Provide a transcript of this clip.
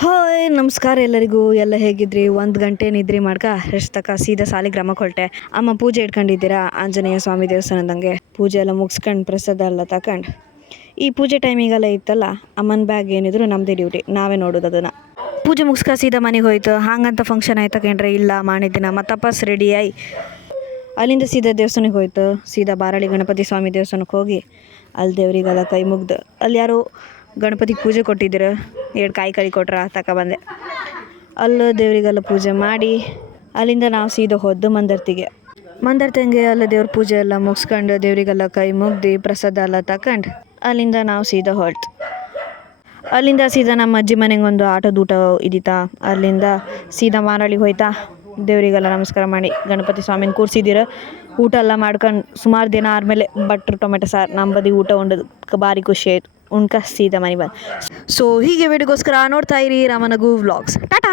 Hi ನಮಸ್ಕಾರ ಎಲ್ಲರಿಗೂ. ಎಲ್ಲ ಹೇಗಿದ್ರಿ? 1 ಗಂಟೆ ನಿದ್ರೆ ಮಾಡ್ಕ ರೆಸ್ಟ್ ತಕ ಸೀದಾ ಸಾಲಿಗ್ರಾಮಕ್ಕೆ ಹೊರಟೆ. ಅಮ್ಮ ಪೂಜೆ ಇಟ್ಕೊಂಡಿದ್ದೀರಾ ಆಂಜನೇಯ ಸ್ವಾಮಿ ದೇವಸ್ಥಾನದಂಗೆ. ಪೂಜೆ ಎಲ್ಲ ಮುಗಿಸ್ಕೊಂಡು ಪ್ರಸಾದ ಎಲ್ಲ ತಕೊಂಡು ಈ ಪೂಜೆ ಟೈಮಿಗೆಲ್ಲ ಇತ್ತಲ್ಲ, ಅಮ್ಮನ ಬ್ಯಾಗ್ ಏನಿದ್ರು ನಮ್ಮದೇ ಡ್ಯೂಟಿ, ನಾವೇ ನೋಡೋದು ಅದನ್ನು. ಪೂಜೆ ಮುಗಿಸ್ಕ ಸೀದಾ ಮನೆಗೆ ಹೋಯ್ತು. ಹಾಗಂತ ಫಂಕ್ಷನ್ ಆಯ್ತಾ ಕೇಳ್ರೆ ಇಲ್ಲ, ಮಾಡಿದ್ದಿನ ಮತ್ತಪ್ಪಸ್ ರೆಡಿ ಆಗಿ ಅಲ್ಲಿಂದ ಸೀದಾ ದೇವಸ್ಥಾನಕ್ಕೆ ಹೋಯ್ತು. ಸೀದಾ ಬಾರಾಳಿ ಗಣಪತಿ ಸ್ವಾಮಿ ದೇವಸ್ಥಾನಕ್ಕೆ ಹೋಗಿ ಅಲ್ಲಿ ದೇವರಿಗೆಲ್ಲ ಕೈ ಮುಗ್ದು, ಅಲ್ಲಿ ಯಾರೋ ಗಣಪತಿಗೆ ಪೂಜೆ ಕೊಟ್ಟಿದ್ದೀರ, 2 ಕಾಯಿ ಕಡಿ ಕೊಟ್ರ ತಗೊಬಂದೆ. ಅಲ್ಲಿ ದೇವರಿಗೆಲ್ಲ ಪೂಜೆ ಮಾಡಿ ಅಲ್ಲಿಂದ ನಾವು ಸೀದಾ ಹೋದ್ದು ಮಂದರ್ತಿಗೆ. ಅಲ್ಲಿ ದೇವ್ರ ಪೂಜೆ ಎಲ್ಲ ಮುಗಿಸ್ಕೊಂಡು ದೇವರಿಗೆಲ್ಲ ಕೈ ಮುಗ್ದು ಪ್ರಸಾದ ಎಲ್ಲ ತಕೊಂಡು ಅಲ್ಲಿಂದ ನಾವು ಸೀದಾ ಹೊರಟು. ಅಲ್ಲಿಂದ ಸೀದಾ ನಮ್ಮ ಅಜ್ಜಿ ಮನೆಗೆ ಒಂದು ಆಟೋದ ಊಟ ಇದ್ದಿತ್ತಾ, ಅಲ್ಲಿಂದ ಸೀದಾ ಮಾರಳಿಗೆ ಹೋಯ್ತಾ. ದೇವರಿಗೆಲ್ಲ ನಮಸ್ಕಾರ ಮಾಡಿ ಗಣಪತಿ ಸ್ವಾಮಿನ ಕೂರಿಸಿದ್ದೀರ. ಊಟ ಎಲ್ಲ ಮಾಡ್ಕೊಂಡು ಸುಮಾರು ದಿನ ಆದಮೇಲೆ ಬಟ್ರು ಟೊಮೆಟೊ ಸಾರು ನಮ್ಮ ಬದಿ ಊಟ ಉಂಡೋದು ಭಾರಿ ಖುಷಿ ಆಯಿತು. ಉಣ್ಕ ಸೀದಾ ಮನೆ ಬಂದು. ಸೊ ಹೀಗೆ ವಿಡಿಯೋಗೋಸ್ಕರ ನೋಡ್ತಾ ಇರಿ ರಾಮನಗು ವ್ಲಾಗ್ಸ್. ಟಾಟಾ.